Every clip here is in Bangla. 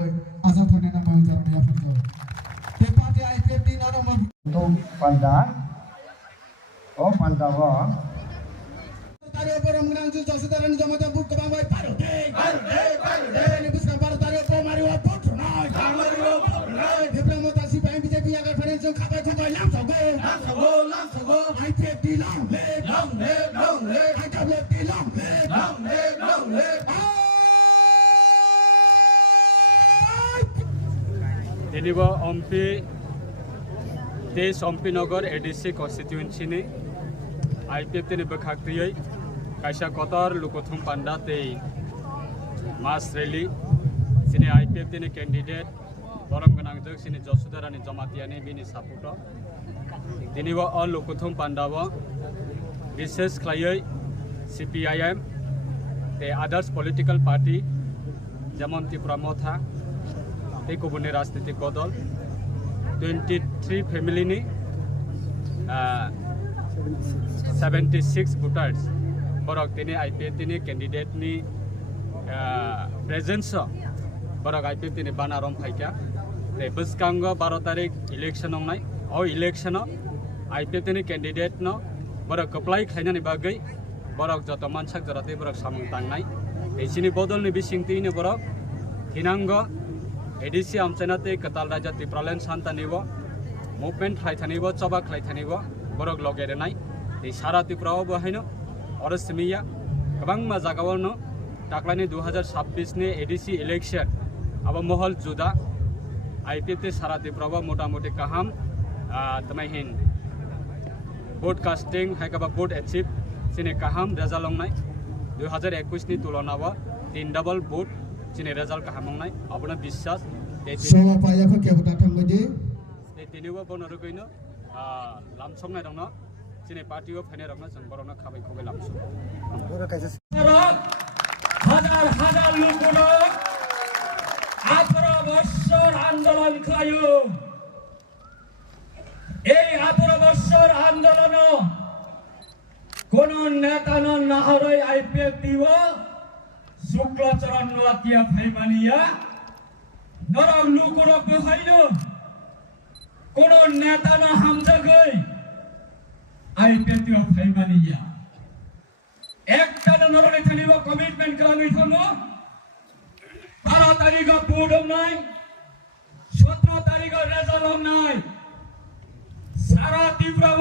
boy asal thane na mang jar ya phun te party IPF di na ma to panda oh panda wa tare upor menang ju sasaran jamata buk ke bang boy paru deh ni buskan paru tare upor mari wa pot nai diploma tasi pai BJP ya conference khabai tu boy lam sago IPF di long le IPF di long le Diniwa Ompi Des Ompi Nagar ADC constituency ni IPF tini berkhakriai kaisa kotor lukothum panda te mass rally sini IPF tini candidate borom ganangjak sini Josudarani Jamatiani bini saputo diniwa all lukothum panda wa বিশেষ খাইয়ে CPIM te others political party যেমন ত্রিপুরা মথা এই গুবুনি রাজনৈতিক দল 23 ফ্যামিলি নি 76 voters borok tini IPF tini candidate ni presence borok IPF tini banarom phaika te buskango 12 tarik election ongnai o election IPF tini candidate no borok apply khainani bagai borok joto mansak jorate borok samung tangnai eisini bodol ni bisingti ni borok hinango ADC amchanate katal raja Tipralen santanibo movement khlaithanibo choba khlaithanibo borok logerenai ei sara Tiprao bahaino orosmiya kabang ma jagawno taklani 2026 ni ADC election abo mohol juda IPF te sara Tiprao motamoti kaham tamahin vote casting haikaba vote achieve sine kaham result ongnai 2021 ni tulanawa 3 double vote sini result kahamongnai abona biswas sowa paya ko ke buta thang bodi te tiniwa bono rogoino lamsongnai dongno sini party o phane rokna jang borona khabai khobai lamsong হাজার লোকগুলো 18 বছর আন্দোলন খায়ু এই 18 বছর আন্দোলন কোন নেতা না হরই IPF দিব শুক্লাচরণ নোয়াতিয়া ভাইমানিয়া নরক লুকুরক হইলো কোন নেতা না হামজাগৈ IPF দিব ভাইমানিয়া একটা নরনে থানিব কমিটমেন্ট করানো থানো 12 তারিখ ভোট নাই 17 তারিখ রেজাল্ট নাই সারা ত্রিপুরা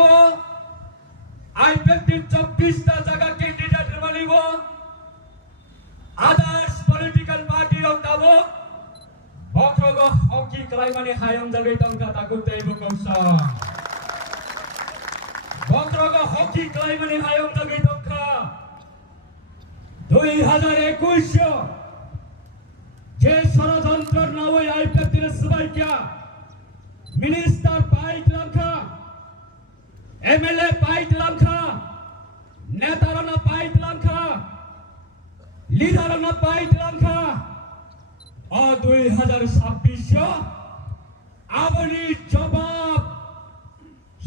IPF 24টা জায়গা candidate বানিব others political party of tabo bokrogo hockey klaimani hayam jagai tangka takutei bokongsa bokrogo hockey klaimani hayam jagai tangka 2021 je ষড়যন্ত্র নাওই IPF tir sbaikya minister pait langkha MLA pait langkha netarana pait langkha leader না পাইট রাখা ও 2026 আবনি জবাব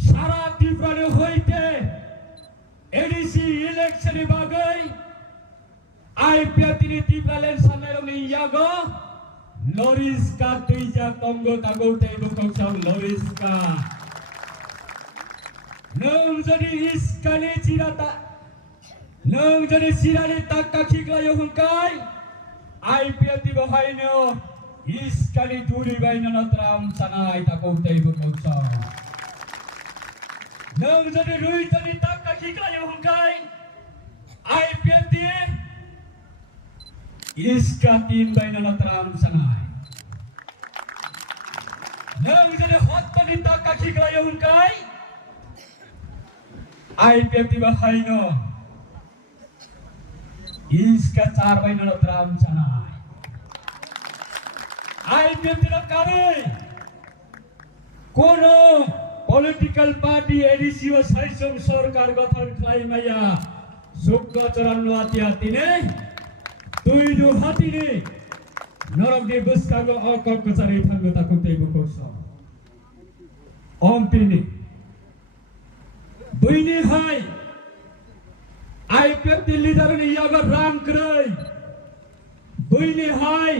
সারা ত্রিপুরা হইতে ADC ইলেকশন বাগৈ IPF তিনি ত্রিপুরালেন সামনে ইয়াগো লরিস কা তুইজা কঙ্গো তাগোতে বকংসাম লরিস কা নং যদি ইসকানি চিরাতা nang jadi sirani takka khiklayo hungkai IPF di bahaino iskali turi baina natram sanai takotei bukotsa nang jadi rui tani takka khiklayo hungkai IPF di iskatin baina natram sanai nang jadi hot tani takka khiklayo hungkai IPF di bahaino इसका 4 महीना नतराम चनाय IPF tidak kare kono political party ADC o saisong sarkar gothan khlaimaya sukka charan noatia tine tuidu hatini norok di buskago okok kacari thango takutei bukorso ompini buini hai IPF di leader ni yaga ram krai buini hai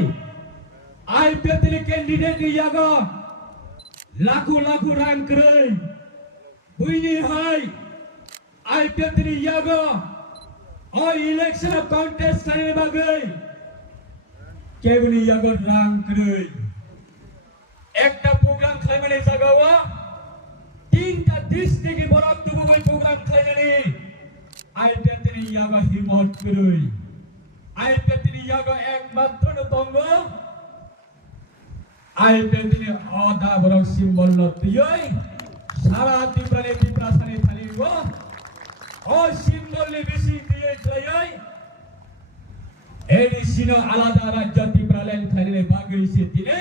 IPF ni candidate ni jaga laku rang kerei bunyi hai IPF ni jaga election contest ni bagai kebuni jaga rang kerei ekta program khai mane jagawa tinta district ni borak tubuh program khai ni IPF ni jaga himot kerei IPF ni jaga ekmatra tonggo IPF ni ada borak simbol natiyai sara tiprane tiprasane thaligo simbol ni bisi diye jayai edisino alada rajya tipralen thalile bagai setine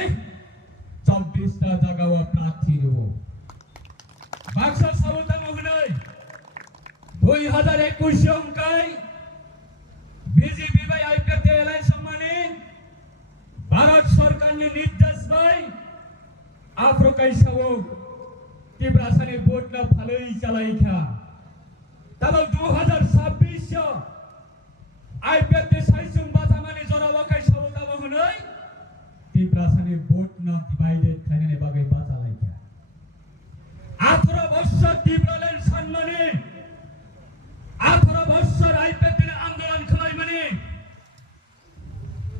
24টা জায়গাও প্রার্থী দেব Baksa সাউতা মহনাই 2021 অঙ্কাই BJP by IPF align সম্মানে ভারত সরকারনি নির্দেশ বাই আফ্রিকাই সাবো তিব্রাসানি ভোট না ফালাই চালাইখা তাহলে 2026 আইপিএফ দে সাইসুম বাজামানি জরাওয়াকাই সাউতা মহনাই তিব্রাসানি ভোট না ডিভাইডেড খাইনে বাগাই বাঁচা লাইখা 18 বছর তিব্রালের সম্মানে 18 বছর আইপিএফ এর আন্দোলন খাই মানে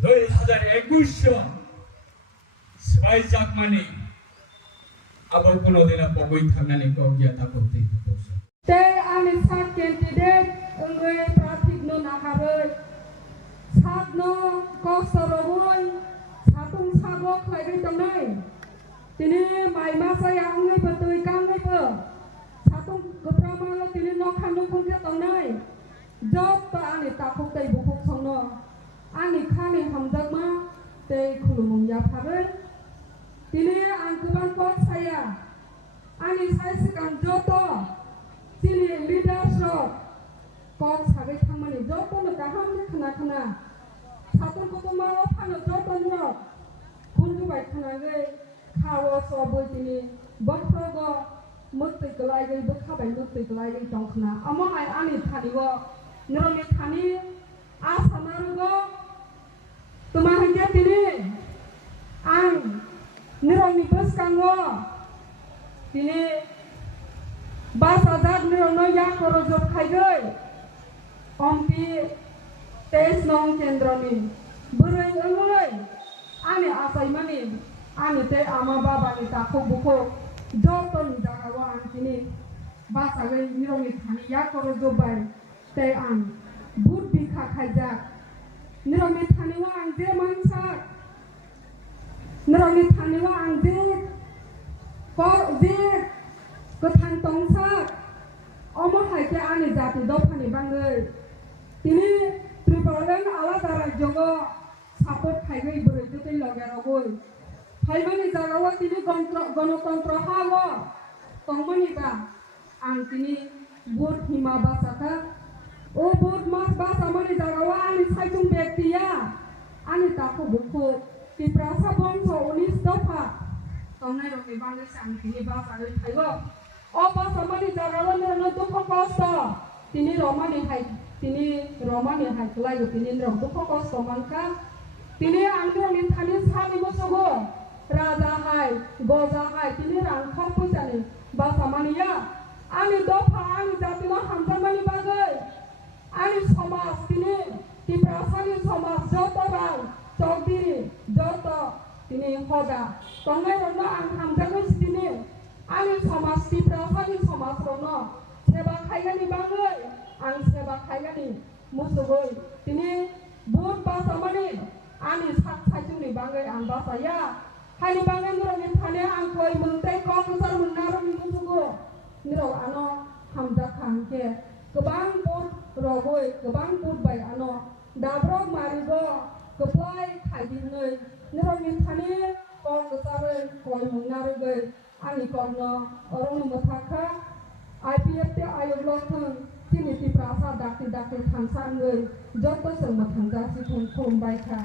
2021 সবাই যাক মানে আবার কোনদিন পগই থাকনানি কগিয়াতা করতে হতো তে আমি সাত ক্যান্ডিডেট ওই প্রার্থী নো নাহাবই সাত নো কসরবই সাতুং সাবো খাইগৈ তংনাই তিনি মাইমাসাই আংগৈ বতৈ কাংগৈ প সাতুং গপ্রামালো তিনি ন খানু খুংকে তংনাই জব আনি তাকুক তৈ বুকুক সংনো आंनि खानि हामजागमा दै खुलुमया फाबै दिनै आं गोबां कल साया आंनि साय सिगां जत' दिनै लिडार्सआव कल सागै थांमानि जत'नो गाहामनि खोना साथनखौबो मावो फानो जत'नो खुनजुबाय थानाङै खावो सबो दिनै बखरग मोक्तै गलायगै बोखाबाय मोक्तै गलायगै दंखना अमहाय आंनि थानिगो नरमि थानि आसामारुगो Tumahanya tini, ang nironi bus kanggo, tini bahasa dat nirono ya korojok kaigai, ompi tes nong kendroni, berai engai, ane asai mani, ane te ama baba ni takho buko, joton jagawa ang tini, bahasa gai nironi thani ya korojok bai, te ang bud bika kaijak. Nirami thaniwa angje mansak Nirami thaniwa angje kor je ketan tongsak omo haike ani jati dofani bangai tini tribalen alada rajyogo support khaigai bore jotei logerogoi phaimani jagawa tini ganatantra hago tongmani ba ang tini vote hima basaka O board mas bahasa mani jagawa ani saijung bektia ani taku buku di prasa bongso 19 dofa tongnai roki bangai sang tini bahasa gai thaigo o bahasa mani jagawa nirno dukho kosto tini romani hai kelaigo tini nirno dukho kosto manka tini angro ni thani sami bosogo raja hai goja hai tini rangkhok pujani bahasa mani ya ani dofa ani jatino hamjamani bagai ani সমাজ তিনি তিপ্রাসানি সমাজ যত রাং চৌধুরী যত তিনি হগা তংনাই রন আং হামজাগৈ তিনি ani সমাজ তিপ্রাসানি সমাজ রন সেবা খাইগানি বাংলাই আং সেবা খাইগানি মুসুগৈ তিনি বুট বাসামানি ani সাত সাইজুনি বাংলাই আং বাসায়া হাইনি বাংলাই নরনি থানে আং কই মংতাই কংসার মনারনি মুসুগো নিরো আনো হামজা খাংকে गोबां बुट रगoi गोबां बुट bai ano dabrok marigo keplai khaidinoi nironi thani kong gesare koi mungaroi ani korno orong mothaka IPF te ayoglok thang tini ti prasa dakti thangsan goi jotto seng mathangja si thong bai kha